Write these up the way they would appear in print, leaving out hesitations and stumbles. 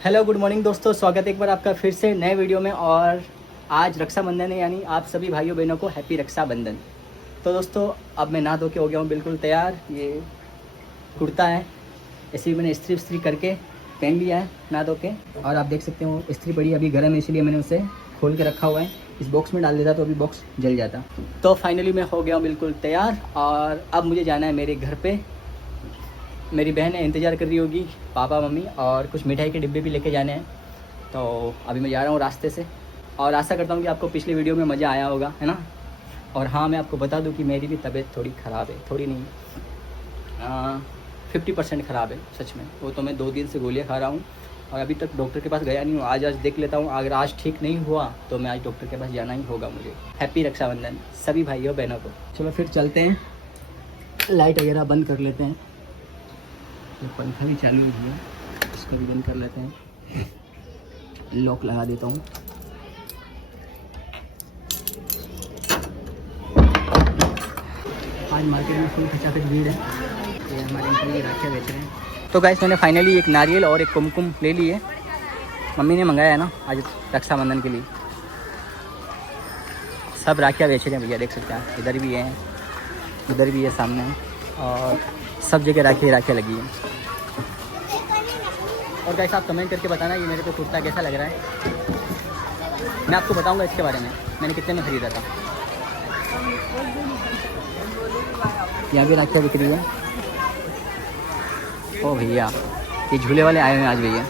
Hello good morning दोस्तों, स्वागत है एक बार आपका फिर से नए वीडियो में। और आज रक्षाबंधन है, यानी आप सभी भाइयों बहनों को हैप्पी रक्षाबंधन। तो दोस्तों अब मैं नहा धो के हो गया हूँ बिल्कुल तैयार। ये कुर्ता है, इसी मैंने इस्त्री करके पहन लिया है नहा धो के। और आप देख सकते हो इस्त्री पड़ी अभी गर्म है, इसलिए मैंने उसे खोल के रखा हुआ है। इस बॉक्स में डाल देता तो अभी बॉक्स जल जाता। तो फाइनली मैं हो गया हूँ बिल्कुल तैयार और अब मुझे जाना है मेरे घर पर। मेरी बहन इंतज़ार कर रही होगी, पापा मम्मी, और कुछ मिठाई के डिब्बे भी लेके जाने हैं। तो अभी मैं जा रहा हूँ रास्ते से और आशा करता हूँ कि आपको पिछले वीडियो में मज़ा आया होगा, है ना। और हाँ, मैं आपको बता दूँ कि मेरी भी तबीयत थोड़ी ख़राब है, थोड़ी नहीं 50% ख़राब है सच में। वो तो मैं 2 दिन से गोलियाँ खा रहा हूँ और अभी तक डॉक्टर के पास गया नहीं हूँ। आज देख लेता हूँ, अगर आज ठीक नहीं हुआ तो मैं आज डॉक्टर के पास जाना ही होगा मुझे। हैप्पी रक्षाबंधन सभी भाइयों बहनों को। चलो फिर चलते हैं, लाइट वगैरह बंद कर लेते हैं। तो पंखा भी चालू है, इसको भी बंद कर लेते हैं। लॉक लगा देता हूँ। आज मार्केट में फुल खचाखच भीड़ है। ये हमारे अंकल ये राखियाँ बेच रहे हैं। तो गाइस मैंने फाइनली एक नारियल और एक कुमकुम ले लिए। मम्मी ने मंगाया है ना आज रक्षाबंधन के लिए। सब राखियाँ बेच रहे हैं भैया, देख सकते हैं। इधर भी है, उधर भी है सामने, और सब जगह राखियाँ लगी हैं। और गाइस आप कमेंट करके बताना ये मेरे को कुर्ता कैसा लग रहा है। मैं आपको बताऊंगा इसके बारे में, मैंने कितने में ख़रीदा था। यहाँ भी राखियाँ बिक रही है। ओ भैया, ये झूले वाले आए हुए हैं आज भैया।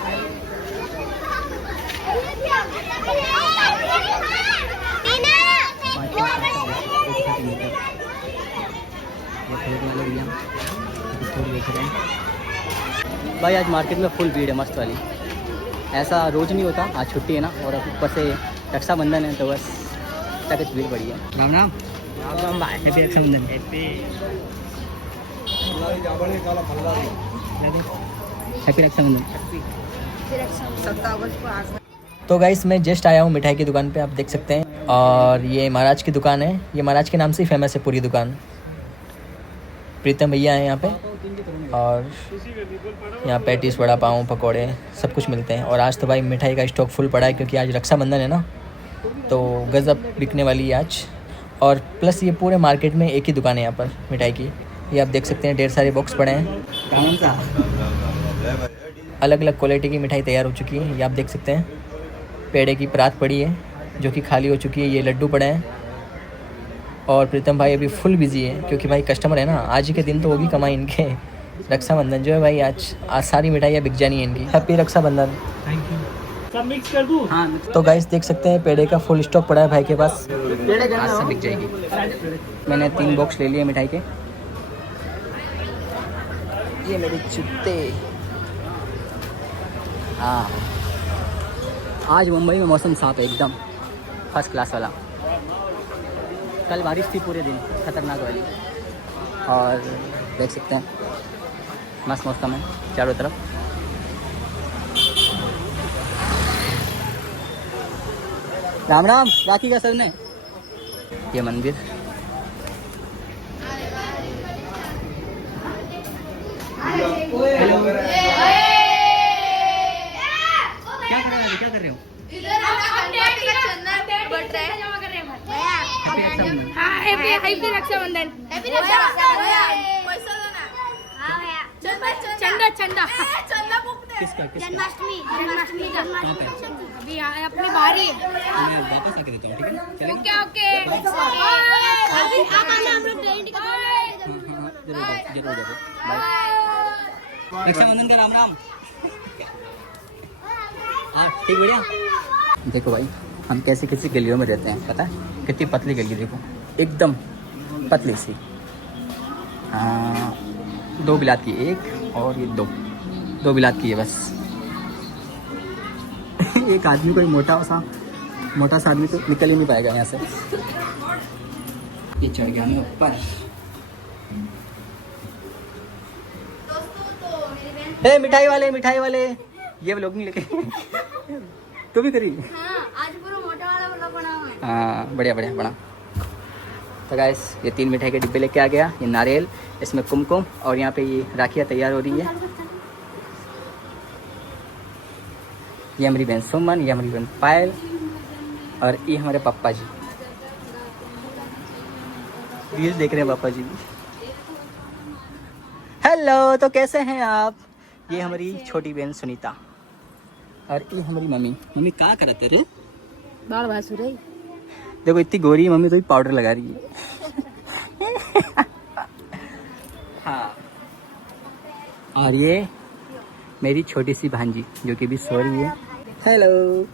भाई आज मार्केट में फुल भीड़ है, मस्त वाली। ऐसा रोज़ नहीं होता, आज छुट्टी है ना, और ऊपर से रक्षाबंधन है तो बस कुछ भीड़ पड़ी है। राम राम भाई, हैप्पी रक्षाबंधन। हैप्पी रक्षाबंधन। तो गाइस मैं जस्ट आया हूँ मिठाई की दुकान पे, आप देख सकते हैं। और ये महाराज की दुकान है, ये महाराज के नाम से ही फेमस है पूरी दुकान। प्रीतम भैया हैं यहाँ पे, और यहाँ पैटीज, वड़ा पाव, पकौड़े सब कुछ मिलते हैं। और आज तो भाई मिठाई का स्टॉक फुल पड़ा है, क्योंकि आज रक्षाबंधन है ना, तो गज़ब बिकने वाली है आज। और प्लस ये पूरे मार्केट में एक ही दुकान है यहाँ पर मिठाई की। ये आप देख सकते हैं, ढेर सारे बॉक्स पड़े हैं। अलग अलग क्वालिटी की मिठाई तैयार हो चुकी है, ये आप देख सकते हैं। पेड़े की परात पड़ी है जो कि खाली हो चुकी है, ये लड्डू पड़े हैं। और प्रीतम भाई अभी फुल बिजी है, क्योंकि भाई कस्टमर है ना, आज ही के दिन तो होगी कमाई इनके। रक्षाबंधन जो है भाई, आज सारी मिठाइयाँ बिक जानी है इनकी। हैप्पी रक्षाबंधन। Thank you. सब मिक्स कर दूँ? हाँ। तो गाइस देख सकते हैं, पेड़े का फुल स्टॉक पड़ा है भाई के पास, आज सब बिक जाएगी। मैंने 3 बॉक्स ले लिए मिठाई के। ये मेरे जूते। हाँ, आज मुंबई में मौसम साफ है एकदम, फर्स्ट क्लास वाला। कल बारिश थी पूरे दिन, खतरनाक वाली। और देख सकते हैं मस्त मौसम है चारों तरफ। राम राम, राखी का सर ने। ये मंदिर, हेलो, क्या कर रहे हो? हैप्पी रक्षाबंधन। चंदा चंदा किसका? जन्माष्टमी का कहाँ पे? अभी अपनी बारी है। मैं वापस आके देता हूँ, ठीक है? चलेंगे? ओके हम लोग जरूर बाय। रक्षाबंधन का राम राम। हाँ ठीक, बढ़िया। देखो भाई, हम कैसी कैसी गलियों में रहते हैं, पता है? कितनी पतली गली, देखो एकदम पतली सी। 2 बिलात की, एक और ये 2 बिलात की है बस। एक आदमी, कोई मोटा सा आदमी तो निकल ही नहीं पाएगा यहाँ से। ये चढ़ गया मैं ऊपर। ए मिठाई वाले, ये लोग नहीं लेके। तू भी करी? आज पूरा मोटा वाला व्लॉग बना हुआ है। हाँ बढ़िया बना। तो गाइस ये 3 मिठाई के डिब्बे लेके आ गया। ये नारियल, इसमें कुमकुम, और यहाँ पे ये राखियाँ तैयार हो रही है। ये हमारी बहन सुमन, ये हमारी बहन पायल और ये हमारे पापा जी रील्स देख रहे हैं पापा जी भी। हेलो, तो कैसे हैं आप? ये हमारी छोटी बहन सुनीता और ये हमारी मम्मी। मम्मी क्या करते रे? बाल बासुर है। देखो इतनी गोरी है मम्मी, तो ही पाउडर लगा रही है। हाँ, और ये मेरी छोटी सी भांजी जो कि भी सो रही है। हेलो।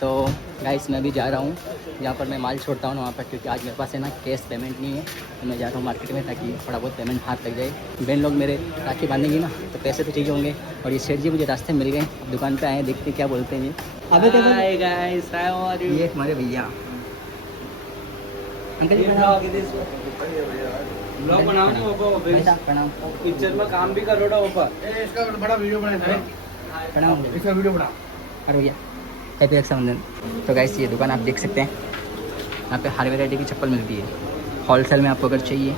तो गाइस मैं भी जा रहा हूँ जहाँ पर मैं माल छोड़ता हूँ वहाँ पर, क्योंकि आज मेरे पास है ना कैश पेमेंट नहीं है, तो मैं जा रहा हूँ मार्केट में ताकि थोड़ा बहुत पेमेंट हाथ लग जाए। बहन लोग मेरे राखी बांधेंगी ना, तो पैसे तो चाहिए होंगे। और ये सेठ जी मुझे रास्ते में मिल गए, अब दुकान पे आए, देखते क्या बोलते हैं ये। अबे hi guys, how are you? ये हमारे भैया अंकल जी ब्लॉग बनाओ ना ऊपर भाई साहब, प्रणाम। पिक्चर में काम भी कर रहा ऊपर। इसका बड़ा वीडियो बना है, प्रणाम इसका वीडियो बना। अरे भैया हैप्पी रक्षाबंधन। तो गाइस ये दुकान आप देख सकते हैं, यहाँ पे हर वैरायटी की चप्पल मिलती है। होलसेल में आपको अगर चाहिए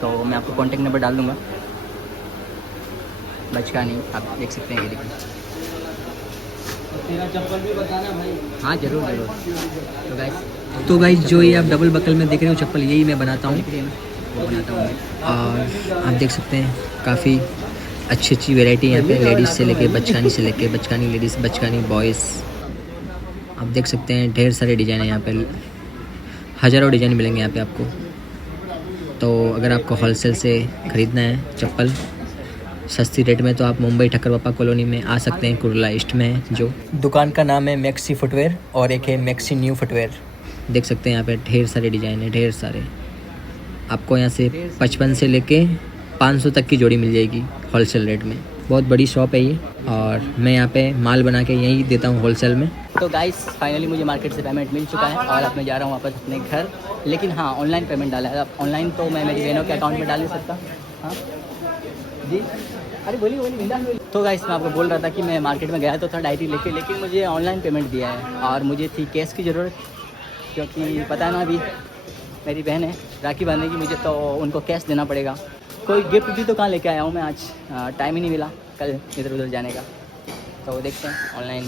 तो मैं आपको कॉन्टेक्ट नंबर डाल दूँगा, बचका नहीं, आप देख सकते हैं। ये देखिए, तेरा चप्पल भी बताना भाई। हाँ जरूर जरूर। तो गाइस जो ये आप डबल बकल में देख रहे हो चप्पल, यही मैं बनाता हूँ, वो बनाता हूँ। और आप देख सकते हैं काफ़ी अच्छी अच्छी वैरायटी यहाँ पे, लेडीज़ से लेके बचकानी से लेके बचकानी लेडीज़, बचकानी बॉयज़। आप देख सकते हैं ढेर सारे डिज़ाइन है यहाँ पे, हज़ारों डिज़ाइन मिलेंगे यहाँ पे आपको। तो अगर आपको होलसेल से ख़रीदना है चप्पल सस्ती रेट में, तो आप मुंबई ठक्कर पापा कॉलोनी में आ सकते हैं, कुर्ला ईस्ट में। जो दुकान का नाम है मैक्सी फुटवेयर और एक है मैक्सी न्यू फुटवेयर। देख सकते हैं यहाँ पे ढेर सारे डिज़ाइन है, ढेर सारे। आपको यहाँ से 55 से लेके 500 तक की जोड़ी मिल जाएगी होलसेल रेट में। बहुत बड़ी शॉप है ये, और मैं यहाँ पे माल बना के यहीं देता हूँ होलसेल में। तो गाइस फाइनली मुझे मार्केट से पेमेंट मिल चुका है और अब मैं जा रहा हूँ वापस अपने घर। लेकिन हाँ, ऑनलाइन पेमेंट डाला है। अब ऑनलाइन तो मैं मेरी बहनों के अकाउंट में डाल नहीं सकता। हाँ जी, अरे बोलिए बोलिए। तो गाइस मैं आपको बोल रहा था कि मैं मार्केट में गया तो था डायरी लेके, लेकिन मुझे ऑनलाइन पेमेंट दिया है और मुझे थी कैश की ज़रूरत, क्योंकि पता है ना अभी मेरी बहन है राखी बांधेगी मुझे, तो उनको कैश देना पड़ेगा। कोई गिफ्ट भी तो कहाँ लेके आया हूँ मैं आज, टाइम ही नहीं मिला कल इधर उधर जाने का। तो देखते हैं ऑनलाइन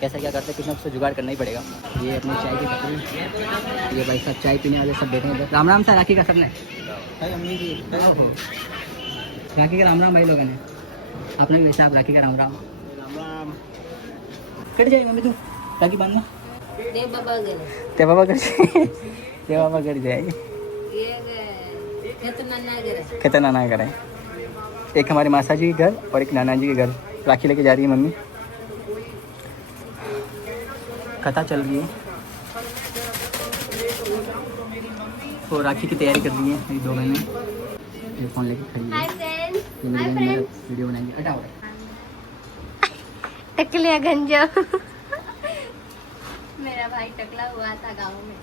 कैसा क्या करते हैं, कुछ ना कुछ जुगाड़ करना ही पड़ेगा। ये अपनी चाय की टपरी, ये भाई सब चाय पीने वाले सब बैठे हैं। राम राम सा राखी का सबने राखी का राम राम भाई लोगों ने, आपने भी वैसे आप राखी का राम राम। कट जाएगा मैं तो राखी बांधना ते बाबा कर जाएगी, कितना ना करे। एक हमारे मासा जी के घर और एक नाना जी के घर राखी लेके जा रही है मम्मी। कथा चल रही है, वो राखी की तैयारी कर रही है मेरी दो बहनें। ये फोन लेके खड़ी है, ये मेरी बहन मेरा वीडियो बनाएंगे। हटाओ टकलिया गंजा। मेरा भाई टकला हुआ था गाँव में।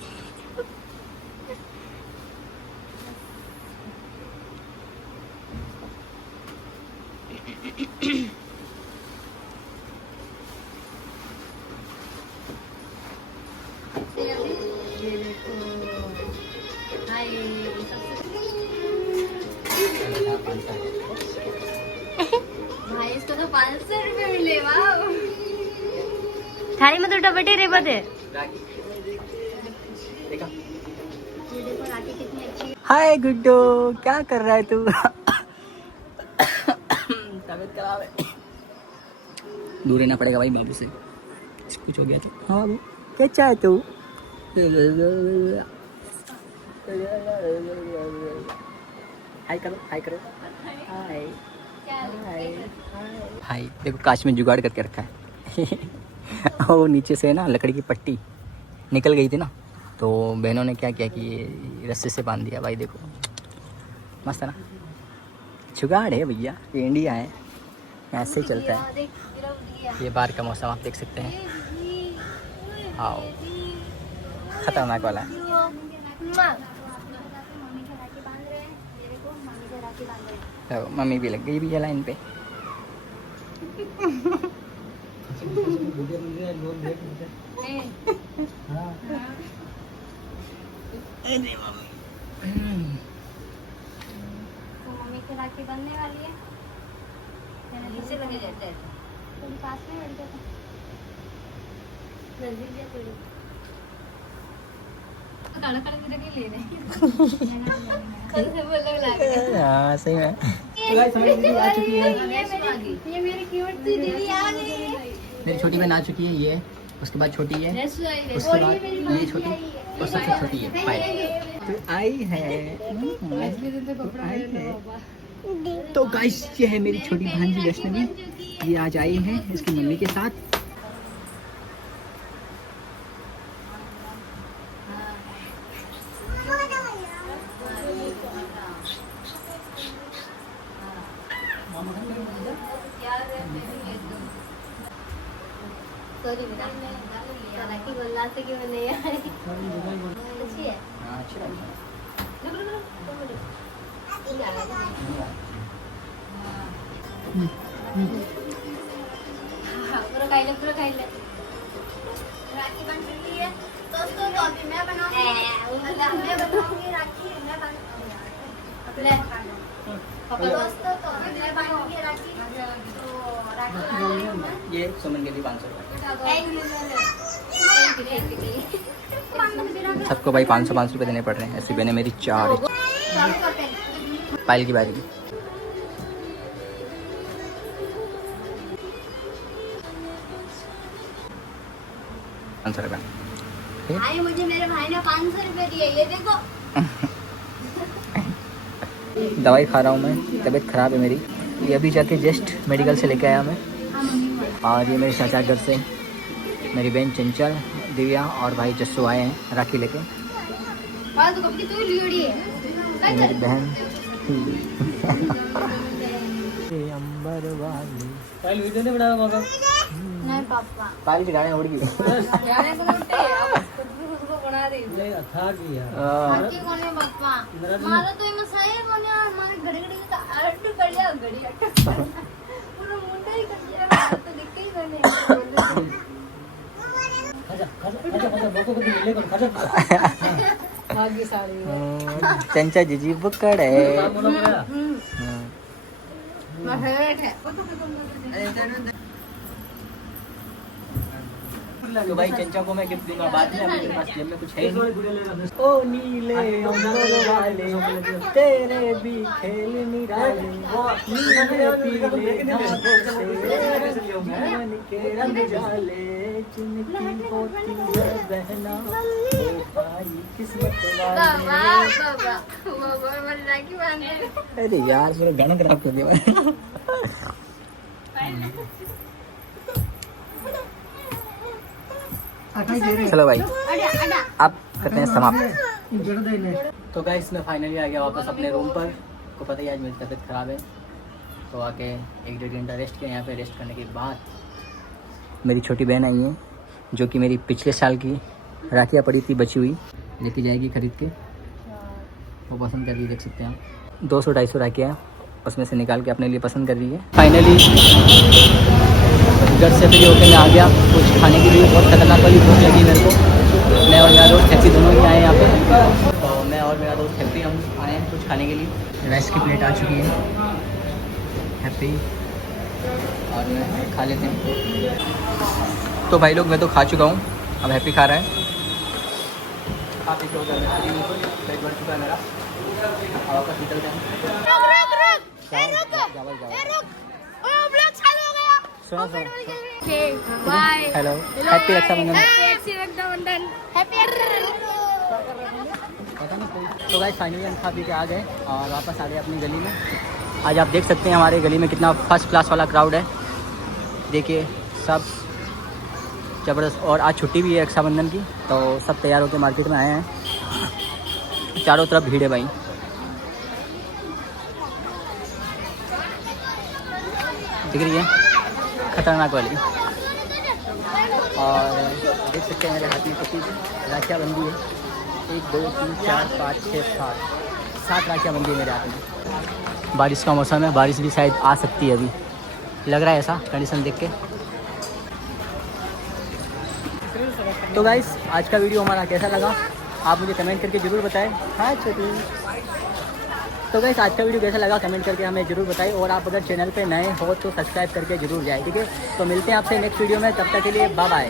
भाई इसको तो 500 रुपए मिले। वाह, थाली में तो टपटे रे बदे। हाय गुड्डो, क्या कर रहा है तू? तबीयत खराब है, दूर रहना पड़ेगा भाई बाबू से, कुछ हो गया तो। हाँ बाबू क्या चाहे तू? हाय करो, हाय करो, हाय हाय। देखो कांच में जुगाड़ करके रखा है। वो नीचे से ना लकड़ी की पट्टी निकल गई थी ना, तो बहनों ने क्या किया कि ये रस्से से बांध दिया। भाई देखो मस्त है ना, जुगाड़ है भैया, ये इंडिया है, ऐसे ही चलता है। ये बाहर का मौसम आप देख सकते हैं, आओ खतरनाक वाला है। तो मम्मी भी लग गई भैया लाइन पे। मम्मी की राखी बनने वाली है। इसे लगे जाते हैं। पास में बैठ जाता नजदीक जा थोड़ी तो काला काला मेरा के ले रहे कल से बोलने लगा हाँ सही है। तो गाइस हमारी दीदी आ चुकी है। ये मेरी क्यूट सी दीदी आ गई मेरी छोटी बहन आ चुकी है, ये उसके बाद छोटी है, उसके बाद ये छोटी और सबसे छोटी है पायल। तो आई है तो गाइस ये है मेरी छोटी भांजी वैष्णवी, ये आज आई है इसकी मम्मी के साथ। सॉरी बेटा राखी बोलना से क्यों नहीं आई अच्छी है हाँ अच्छी लगी। पूरा खाई ले राखी बन चुकी है दोस्तों। तो अभी मैं बनाऊंगी राखी ले पापा दोस्तों। तो अभी मैं बनाऊंगी राखी तो राखी ये सुमन के लिए 500 रुपये। सबको भाई 500 रुपये देने पड़ रहे हैं। ऐसी बहने मेरी 4 पायल की बारी की। भाई मुझे मेरे भाई ने 500 रुपए दिए ये देखो। दवाई खा रहा हूँ मैं, तबीयत ख़राब है मेरी। ये अभी जाके जस्ट मेडिकल से लेके आया मैं। और ये मेरे चाचा घर से मेरी बहन चंचल, दिव्या और भाई जस्सू आए हैं राखी लेके। मेरी बहन अंबर वाली पायल वीडियो नहीं बनाया मगर नहीं पापा पायल की गाड़ी उड़ गई। यार को उठे उसको बना रही ये था कि यार बाकी कौन है पापा मारा तो इमा सही कोने हमारे घड़ी घड़ी का अड्डू कर लिया घड़ी अड्डू पूरा मुंडा ही कर दिया तो दिख ही नहीं। खाजा बोको को ले कर खाजा भाग्य साड़ी चंचा जीजी बुकड़े। काम होना पड़ा। मेरा फेवरेट है। तो भाई चंचा को मैं गिफ्ट दूंगा बाद में, अभी मेरे पास जेब में कुछ है नहीं। ओ नीले अंबर वाले तेरे भी खेल निराले, नीले पीले धागों से मन के रंग जाले, जिनकी होती है बहना वो पाई किस्मत वाले। वो राखी बांधे। अरे यार मेरा गाना खराब कर दिया। चलो भाई आप करते हैं समाप्त। तो गाइस मैं फाइनली आ गया वापस अपने रूम पर। को पता ही आज मेरी तबीयत ख़राब है, तो आके 1-1.5 घंटा रेस्ट किया। यहाँ पे रेस्ट करने के बाद मेरी छोटी बहन आई है, जो कि मेरी पिछले साल की राखियाँ पड़ी थी बची हुई, लेके जाएगी खरीद के। वो पसंद कर रही है, देख सकते हैं आप 200-250 राखियाँ उसमें से निकाल के अपने लिए पसंद कर रही है। फाइनली घर से फ्री होकर मैं आ गया कुछ खाने के लिए। बहुत खतरनाक वाली भूख लगी मेरे को। मैं और मेरा दोस्त हैप्पी दोनों ही आए यहाँ पे। तो मैं और मेरा दोस्त हैप्पी हम आए हैं कुछ खाने के लिए। राइस की प्लेट आ चुकी है हैप्पी, और मैं खा लेते हैं। तो भाई लोग मैं तो खा चुका हूँ, अब हैप्पी खा रहा है। खा पी के पेट भर चुका है मेरा। अब वापस निकलते हैं। सुनो बाय हेलो हैप्पी रक्षाबंधन। तो गाइस फाइनली हम खा पी के आ गए और वापस आ गए अपनी गली में। आज आप देख सकते हैं हमारे गली में कितना फर्स्ट क्लास वाला क्राउड है। देखिए सब ज़बरदस्त। और आज छुट्टी भी है रक्षाबंधन की, तो सब तैयार होकर मार्केट में आए हैं। चारों तरफ भीड़ है भाई। दिख रही है खतरनाक वाली। और देख सकते हैं मेरे हाथ में कितनी राखियाँ बंदी है। 1 2 3 4 5 6 7 राखियाँ बंदी है मेरे हाथ में। बारिश का मौसम है, बारिश भी शायद आ सकती है अभी, लग रहा है ऐसा कंडीशन देख के। तो गाइस आज का वीडियो हमारा कैसा लगा आप मुझे कमेंट करके ज़रूर बताएं। हाँ छोटी तो गाइस आज का वीडियो कैसा लगा कमेंट करके हमें जरूर बताइए, और आप अगर चैनल पे नए हो तो सब्सक्राइब करके जरूर जाए, ठीक है। तो मिलते हैं आपसे नेक्स्ट वीडियो में, तब तक के लिए बाय बाय।